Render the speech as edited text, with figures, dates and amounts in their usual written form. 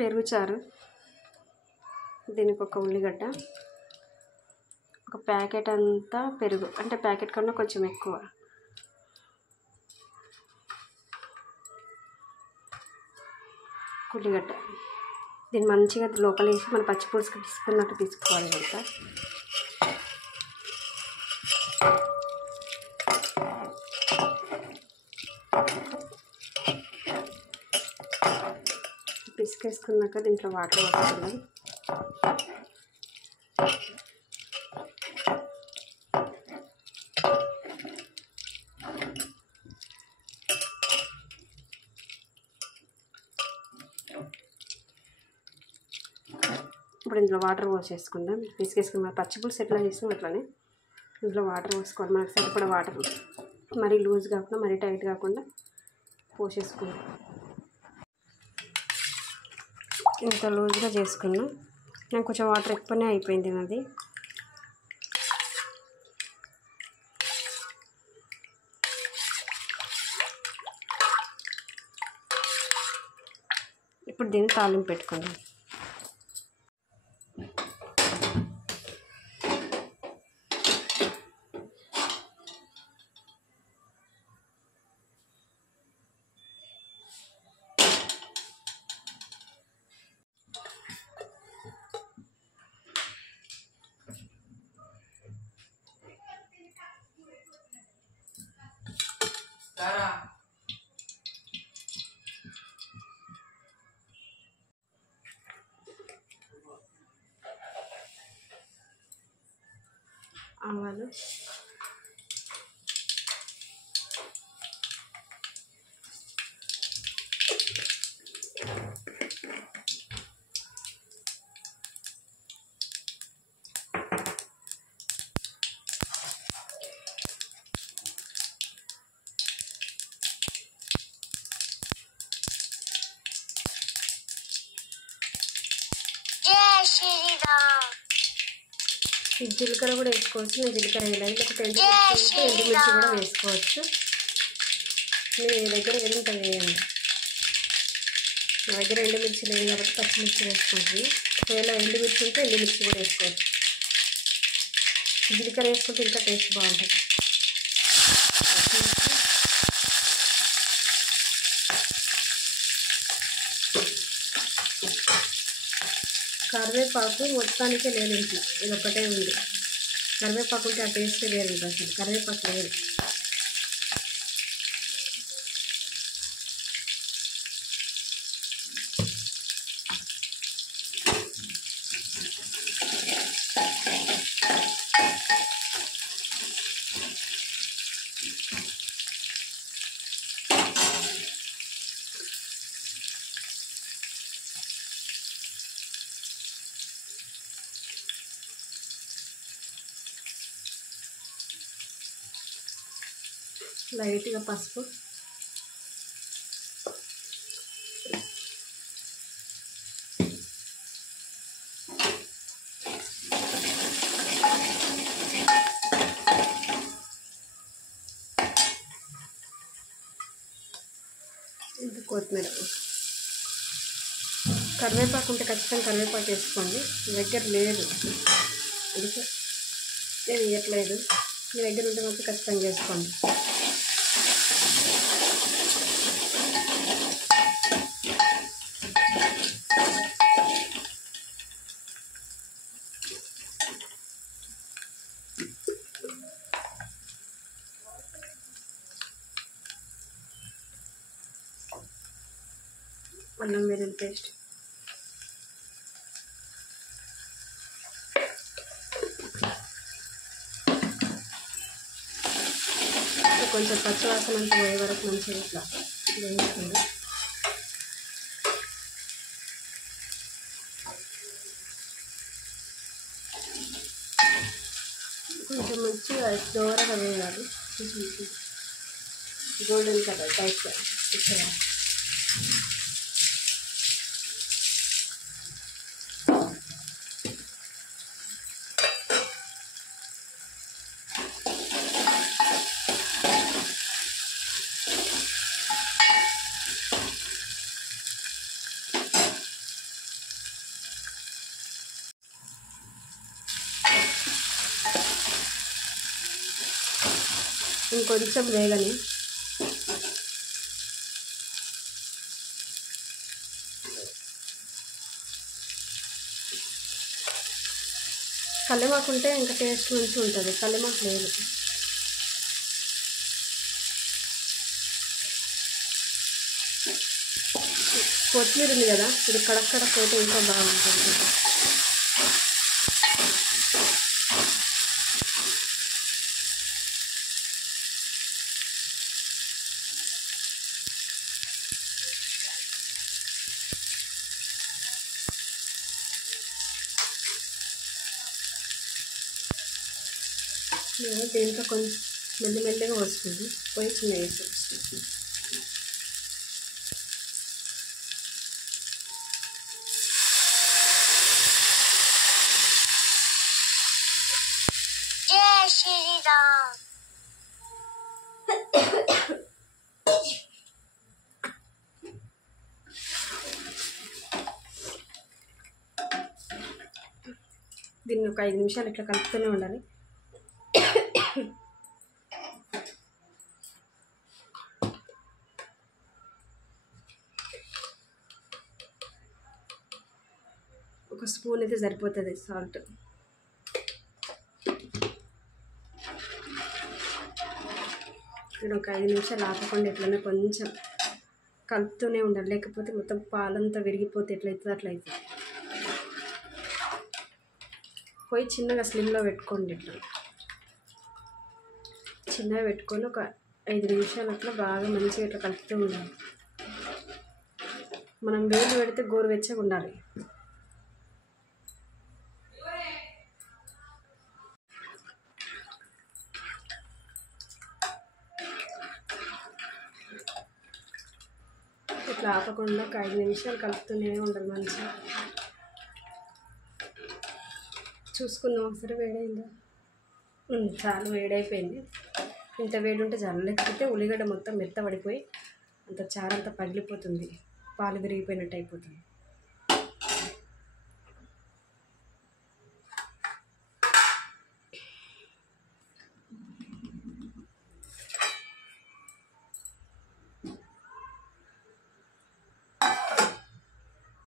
పెరుగు చారు, దీనికి ఒక ఉల్లిగడ్డ, ఒక ప్యాకెట్ అంతా పెరుగు, అంటే ప్యాకెట్ కన్నా కొంచెం ఎక్కువ, ఉల్లిగడ్డ. దీన్ని మంచిగా లోపల వేసి మన పచ్చిపులుసుకి తీసుకున్నట్టు తీసుకోవాలి అంతా. పిసికేసుకున్నాక దీంట్లో వాటర్ పోసుకుందాం. ఇప్పుడు ఇందులో వాటర్ పోసేసుకుందాం. పిసికేసుకున్నాం, పచ్చిపులుసు ఎట్లా చేస్తాం అట్లానే ఇందులో వాటర్ పోసుకోవాలి. మనకు సరిపడా వాటర్, మరీ లూజ్ కాకుండా మరీ టైట్ కాకుండా పోసేసుకుందాం. ఇంత లూజ్గా చేసుకున్నాం. నాకు కొంచెం వాటర్ ఎక్కువనే అయిపోయింది నాది. ఇప్పుడు దీన్ని తాలింపు పెట్టుకుందాం. ఆవాలు, ఈ జీలకర్ర కూడా వేసుకోవచ్చు. నేను జీలకర్ర వేయాలి, లేకపోతే ఎండుమిర్చి కూడా వేసుకోవచ్చు. మీ దగ్గర ఎంత వేయండి. నా దగ్గర ఎండుమిర్చి లేదు కాబట్టి పచ్చిమిర్చి వేసుకుంటుంది. ఒకవేళ ఎండుమిర్చి ఉంటే ఎండుమిర్చి కూడా వేసుకోవచ్చు. జీలకర్ర వేసుకుంటే ఇంకా టేస్ట్ బాగుంటుంది. కరివేపాకు మొత్తానికే లేదు ఇంట్లో, ఇది ఒకటే ఉంది. కరివేపాకు ఉంటే ఆ టేస్ట్ వేరు. అసలు కరివేపాకు లేదు. లైట్గా పసుపు, ఇది కొత్తిమీర. కరివేపాకు ఉంటే ఖచ్చితంగా కరివేపాకు వేసుకోండి. మీ దగ్గర లేదు అందుకే నేను వేయట్లేదు. మీ దగ్గర ఉంటే మాత్రం ఖచ్చితంగా వేసుకోండి. అల్లం వెల్లుల్లి పేస్ట్, కొంచెం పచ్చివాసన అంతా పోయే వరకు మంచిగా ఇట్లా వేయించుకోండి. కొంచెం మంచిగా దూరగా వేయాలి. గోల్డెన్ కలర్ టైప్గా ఇక్కడ ఇంకొంచెం వేగని. కల్లేమాకు ఉంటే ఇంకా టేస్ట్ మంచిగా ఉంటుంది, కల్లేమాకు లేదు. కొత్తిమీర ఉంది కదా, ఇది కడక్కడ పోతే ఇంకా బాగుంటుంది. దీంట్లో కొంచెం మెల్లిమెల్లిగా వస్తుంది, పోయి చిన్న వేసి వస్తుంది. జై శ్రీరామ్. దీన్ని ఒక 5 నిమిషాలు ఇట్లా కలుపుతూనే ఉండాలి. ఒక స్పూన్ అయితే సరిపోతుంది సాల్ట్. నేను ఒక 5 నిమిషాలు ఆపకుండా ఎట్లనే కొంచెం కలుపుతూనే ఉండాలి, లేకపోతే మొత్తం పాలంతా విరిగిపోతే ఎట్లయితుంది అట్లయితుంది. పోయి చిన్నగా స్లిమ్లో పెట్టుకోండి, ఇట్లా చిన్నగా పెట్టుకొని ఒక 5 నిమిషాలు అట్లా బాగా మంచిగా ఇట్లా కలుపుతూ ఉండాలి. మనం వేలు పెడితే గోరువెచ్చగా ఉండాలి. ఇట్లా ఆపకుండా ఒక 5 నిమిషాలు కలుపుతూనే ఉండాలి మంచిగా. చూసుకుందాం ఒకసారి వేడైందా. చాలా వేడైపోయింది. ఇంత వేడి ఉంటే చాలు, లేకపోతే ఉల్లిగడ్డ మొత్తం మెత్తబడిపోయి అంత చారంతా పగిలిపోతుంది, పాలు విరిగిపోయినట్టు అయిపోతుంది.